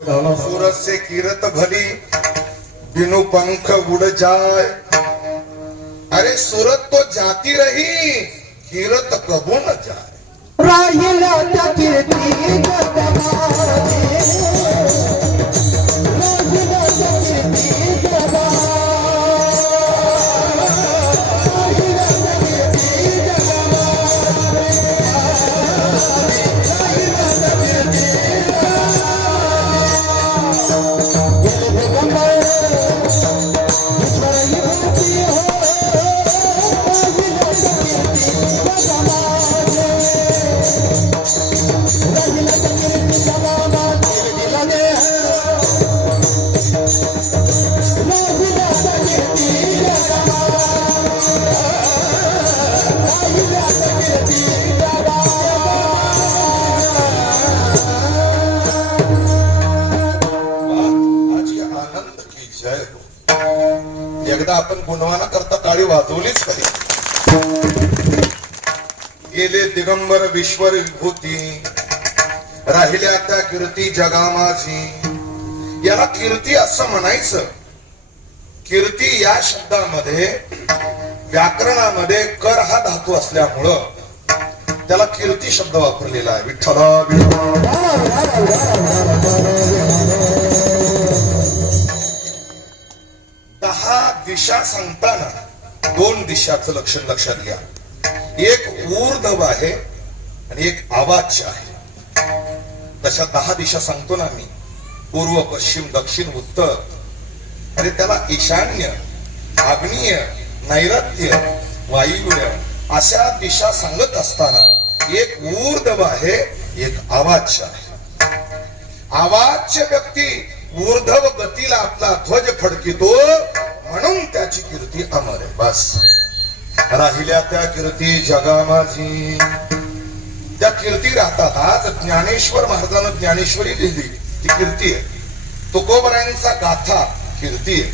सूरज से किरत भली बिनु पंख उड़ जाए। अरे सूरत तो जाती रही किरत प्रभु न जाए। राहिला त्या कीर्ती एकदा आपण गुणवाना करता टाळी वाजवलीच पाहिजे गेले दिगंबर विश्वर विभूती राहिल्या त्या कीर्ती जगा माझी याला कीर्ती असं म्हणायचं. कीर्ती या शब्दामध्ये व्याकरणामध्ये कर हा धातू असल्यामुळं त्याला कीर्ती शब्द वापरलेला आहे. विठ्ठला. दिशा सांगताना दोन दिशाचं लक्षण लक्षात घ्या. एक ऊर्धव आहे आणि एक आवाच्य आहे. तशा दहा दिशा सांगतो ना मी. पूर्व पश्चिम दक्षिण उत्तर. आणि त्याला ईशान्य आग्नेय नैऋत्य वायुव्य अशा दिशा सांगत असताना एक ऊर्धव आहे एक आवाच्य आहे. आवाच्य व्यक्ती ऊर्धव गतीला आपला ध्वज फडकितो म्हणून त्याची कीर्ती अमर आहे. बस. राहिल्या त्या कीर्ती जगा माझी. त्या कीर्ती राहतात. आज ज्ञानेश्वर महाराजानं ज्ञानेश्वरी लिहिली. ती कीर्ती आहे. तुकोबरायांचा गाथा कीर्ती आहे.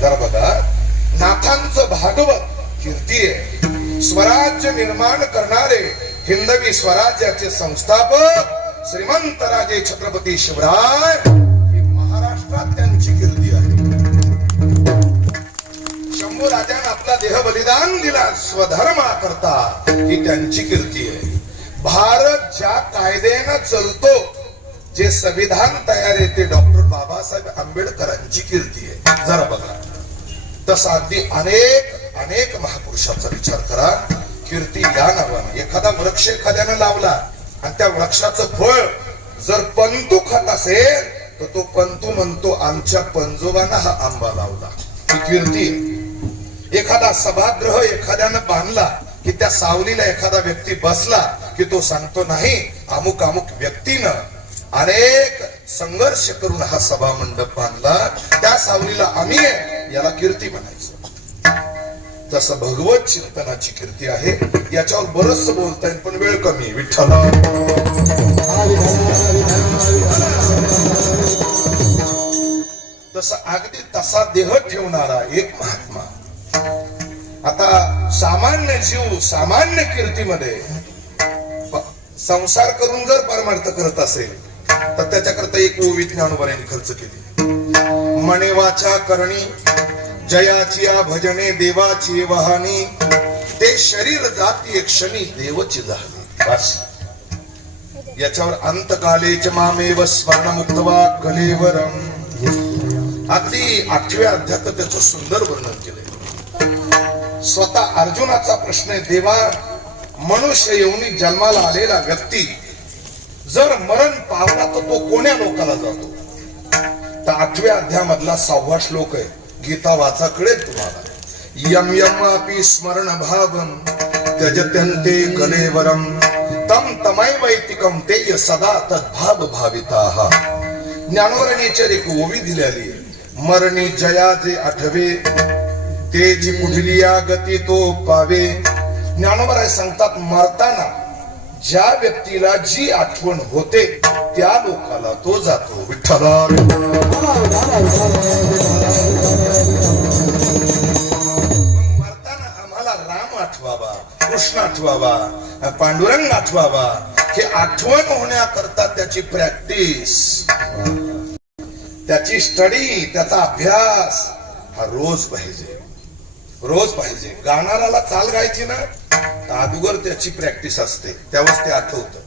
जरा बघा. नाथांचं भागवत कीर्ती आहे. स्वराज्य निर्माण करणारे हिंदवी स्वराज्याचे संस्थापक श्रीमंत राजे छत्रपती शिवराय ही महाराष्ट्रात त्यांची कीर्ती आहे. शंभू राजाने आपला देह बलिदान दिला. स्वधर्मा करता. ही त्यांची कीर्ती आहे. भारत ज्या कायद्यानं चलतो जे संविधान तयार येते डॉक्टर बाबासाहेब आंबेडकरांची कीर्ती आहे. जरा बघा. तसा अगदी अनेक अनेक महापुरुषांचा विचार करा. कीर्ती या नावाने. एखादा वृक्ष एखाद्यानं लावला आणि त्या वृक्षाचं फळ जर पंतू खात असेल तर तो पंतू म्हणतो आमच्या पंजोबांना हा आंबा लावला. ही कीर्ती आहे. एखादा सभागृह एखाद्यानं बांधला की त्या सावलीला एखादा व्यक्ती बसला की तो सांगतो नाही अमुक अमुक व्यक्तीनं अनेक संघर्ष करून हा सभा मंडप बांधला. त्या सावलीला आम्ही याला कीर्ती म्हणायचं. तसं भगवत चिंतनाची कीर्ती आहे. याच्यावर बरच बोलता येईल पण वेळ कमी विठ्ठला. तसं अगदी तसा देह ठेवणारा एक महात्मा आता सामान्य जीव सामान्य कीर्तीमध्ये संसार करून जर परमार्थ करत असेल तर त्याच्याकरता एक ओवी ज्ञानोबऱ्यांनी खर्च केली. मणेवाच्या करणी जयाची भजने देवाची वाहनी ते शरीर जाती एक क्षणी देवची झाली बस. याच्यावर अंतकालेच मामेव स्वर्णमुक्तवा कलेवरम. अगदी आठव्या अध्यात त्याचं सुंदर वर्णन केलंय. स्वतः अर्जुनाचा प्रश्न आहे देवा मनुष्य येऊन जन्माला आलेला व्यक्ती जर मरण पावला तर तो कोण्या लोकाला जातो? तर आठव्या अध्यामधला सहावा श्लोक आहे गीता वाचा कळेल तुम्हाला. यम यम अपि स्मरण भावम त्यजत्यन्ते कलेवरम तम तमय वैतिकम तेय सदा तद्भाव भाविता ज्ञानवरणीच्या एक ओवी दिलेली आहे. मरणी जया जे आठवे ते जी पुढली या गती तो पावे. ज्ञानोबराय सांगतात मरताना ज्या व्यक्तीला जी आठवण होते त्या लोकाला तो जातो विठ्ठला मरताना आम्हाला राम आठवावा कृष्ण आठवावा पांडुरंग आठवावा. हे आठवण होण्याकरता त्याची प्रॅक्टिस. त्याची स्टडी त्याचा अभ्यास हा रोज पाहिजे. रोज पाहिजे. गाणाराला चाल गायची ना अगोदर त्याची प्रॅक्टिस असते. त्यावेळेस ते आठवतं.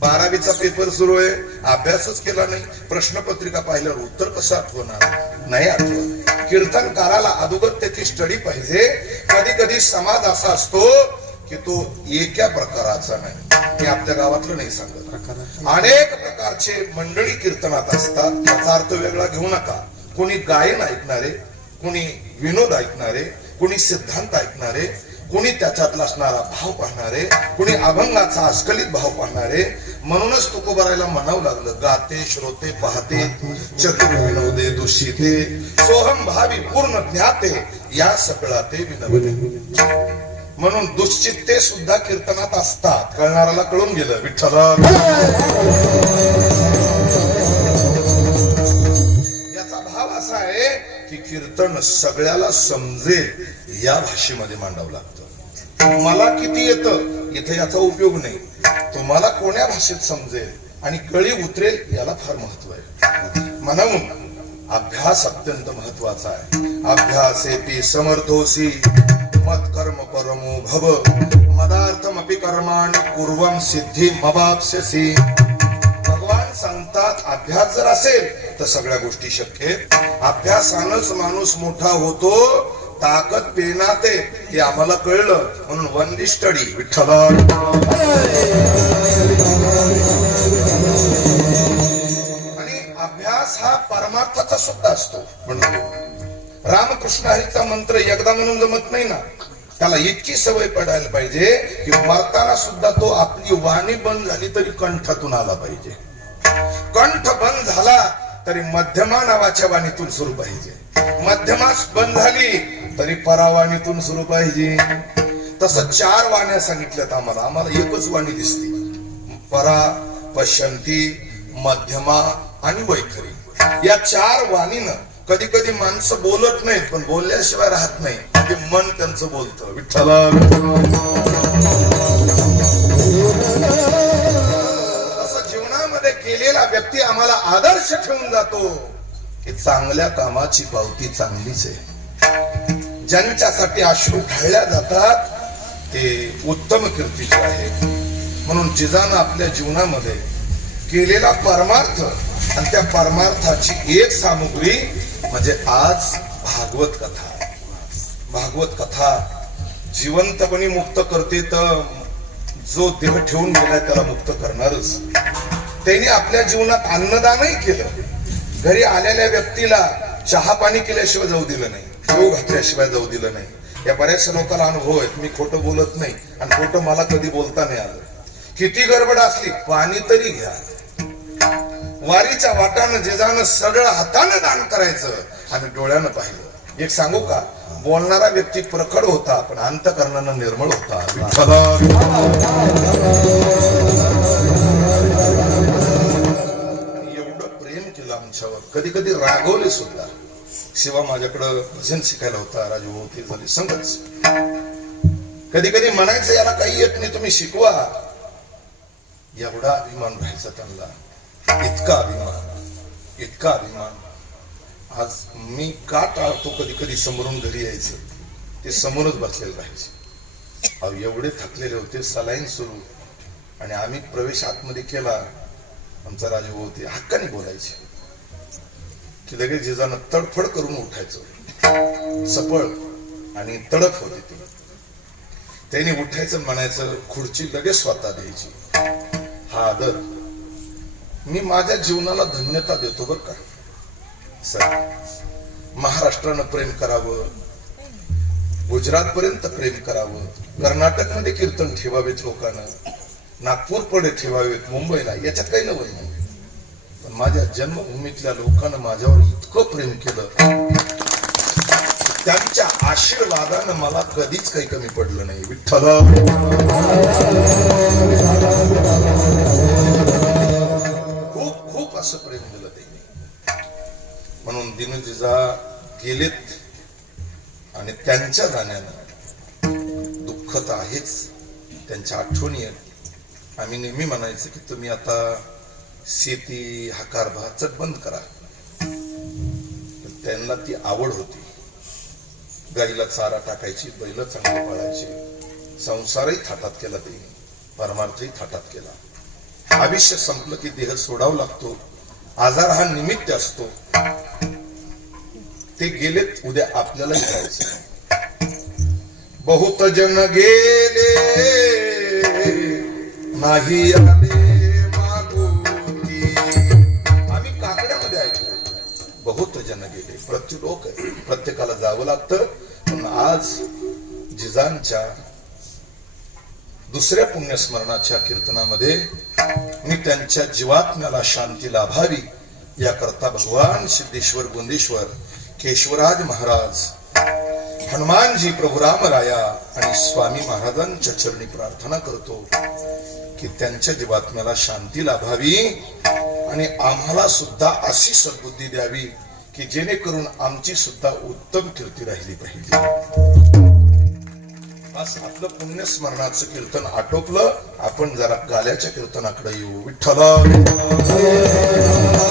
बारावीचा पेपर सुरू आहे अभ्यासच केला नाही प्रश्नपत्रिका पाहिल्यावर उत्तर कसं आठवणार? नाही आठवत. कीर्तनकाराला अगोदर त्याची स्टडी पाहिजे. कधी कधी समाज असा असतो की तो एका प्रकाराचा नाही. ते आपल्या गावातलं नाही सांगत. अनेक प्रकारचे मंडळी कीर्तनात असतात. त्याचा अर्थ वेगळा घेऊ नका. कोणी गायन ऐकणारे कोणी विनोद ऐकणारे कोणी सिद्धांत ऐकणारे कोणी त्याच्यातला असणारा भाव पाहणारे कोणी अभंगाचा अस्खलित भाव पाहणारे म्हणूनच तुकोबरायला म्हणावं लागलं गाते श्रोते पाहते चतुर विनोदे दुषिते सोहम भावी पूर्ण ज्ञाते या सगळा ते विनवते म्हणून दुश्चित्ते सुद्धा कीर्तनात असतात. कळणाऱ्याला कळून गेलं विठ्ठल की कीर्तन सगळ्याला समजेल या भाषेमध्ये मांडावं लागतं. मला किती येतं इथे याचा उपयोग नाही. तुम्हाला कोण्या भाषेत समजेल आणि कळी उतरेल याला फार महत्त्व आहे. म्हणून अभ्यास अत्यंत महत्त्वाचा आहे. अभ्यासेपी समर्थोसी मत कर्म परमो भव। मदार्थमपि कर्माणि पूर्वं सिद्धी मवाप्स्यसी अभ्यास जर असेल तर सगळ्या गोष्टी शक्य अभ्यासानच माणूस मोठा होतो ताकद पेनात हे आम्हाला कळलं. म्हणून वंदी स्टडी विठ्ठल. आणि अभ्यास हा परमार्थाचा सुद्धा असतो. म्हणून रामकृष्ण हरीचा मंत्र एकदा म्हणून जमत नाही ना त्याला इतकी सवय पडायला पाहिजे की मरताना सुद्धा तो आपली वाणी बंद झाली तरी कंठातून आला पाहिजे. कंठ बंद झाला तरी मध्यमा नावाच्या वाणीतून सुरू पाहिजे. मध्यमास बंद झाली तरी परावाणीतून सुरू पाहिजे. तसं चार वाण्या सांगितल्यात आम्हाला. आम्हाला एकच वाणी दिसते. परा पशंती मध्यमा आणि वैखरी. या चार वाणीनं कधी कधी माणसं बोलत नाहीत पण बोलल्याशिवाय राहत नाही. ते मन त्यांचं बोलतं. विठ्ठल ठेवून जातो. की चांगल्या कामाची पावती चांगलीच आहे. ज्यांच्यासाठी अश्रू ढाळल्या जातात ते उत्तम कीर्तीचे आहेत. म्हणून जिजानं आपल्या जीवनामध्ये केलेला परमार्थ आणि त्या परमार्थाची एक सामुग्री म्हणजे आज भागवत कथा. भागवत कथा जिवंतपणे मुक्त करते तर जो देह ठेवून गेलाय त्याला मुक्त करणारच. त्यांनी आपल्या जीवनात अन्नदानही केलं. घरी आलेल्या व्यक्तीला चहा पाणी केल्याशिवाय जाऊ दिलं नाही. जेव घातल्याशिवाय जाऊ दिलं नाही. या बऱ्याचशा लोकांना अनुभव आहेत मी खोटं बोलत नाही आणि खोटं मला कधी बोलता नाही आलं. किती गडबड असली पाणी तरी घ्या. वारीच्या वाटानं जेजानं सगळं हातानं दान करायचं आणि डोळ्यानं पाहिलं. एक सांगू का? बोलणारा व्यक्ती प्रखड होता पण अंतकरणानं निर्मळ होता. आमच्यावर. कधी कधी रागवले सुद्धा. शिवा माझ्याकडं भजन शिकायला होता राजू ते झाले संगच. कधी कधी म्हणायचं याला काही येत नाही तुम्ही शिकवा. एवढा अभिमान राहायचा त्यांना. इतका अभिमान. इतका अभिमान. आज मी का टाळतो कधी कधी समोरून घरी यायचं? ते समोरच बसलेलं राहायचे. अहो एवढे थकलेले होते सलाईन सुरू. आणि आम्ही प्रवेश आतमध्ये केला. आमचा राजू होते हक्काने बोलायचे. की लगेच जिजानं तडफड करून उठायचं सपळ आणि तडफ होती ती. त्यांनी उठायचं म्हणायचं खुर्ची लगेच स्वतः द्यायची. हा आदर. मी माझ्या जीवनाला धन्यता देतो बर का? सर महाराष्ट्रानं प्रेम करावं गुजरात पर्यंत प्रेम करावं कर्नाटकमध्ये कीर्तन ठेवावेत लोकांना नागपूर ठेवावेत मुंबईला याच्यात काही नवं नाही. माझ्या जन्मभूमीतल्या लोकांना माझ्यावर इतकं प्रेम केलं. त्यांच्या आशीर्वादानं मला कधीच काही कमी पडलं नाही. विठ्ठल. खूप खूप असं प्रेम दिलं त्यांनी. म्हणून दिनजिजा गेलेत आणि त्यांच्या जाण्यानं दुःख तर आहेच. त्यांच्या आठवणी आहेत. आम्ही नेहमी म्हणायचं की तुम्ही आता शेती हा कारभार चट बंद करा. त्यांना ती आवड होती. गाईला चारा टाकायची बैल चांगली पाळायची. संसारही थाटात केला ते. परमार्थही थाटात केला. आयुष्य संपलं की देह सोडावा लागतो. आजार हा निमित्त असतो. ते गेलेत उद्या आपल्याला जायचं बहुत जन गेले नाही आले. जावं लागतं. पण आज जिजांच्या दुसऱ्या पुण्यस्मरणाच्या कीर्तनामध्ये मी त्यांच्या जीवात्म्याला शांती लाभावी याकरता भगवान सिद्धेश्वर गोंदेश्वर केशवराज महाराज हनुमानजी प्रभू रामराया आणि स्वामी महाराजांच्या चरणी प्रार्थना करतो की त्यांच्या जीवात्म्याला शांती लाभावी आणि आम्हाला सुद्धा अशी सद्बुद्धी द्यावी की जेणेकरून आमची सुद्धा उत्तम कीर्ती राहिली पाहिजे. बस आपलं पुण्यस्मरणाचं कीर्तन आटोपलं. आपण जरा गाल्याच्या कीर्तनाकडे येऊ. विठ्ठल विठ्ठल!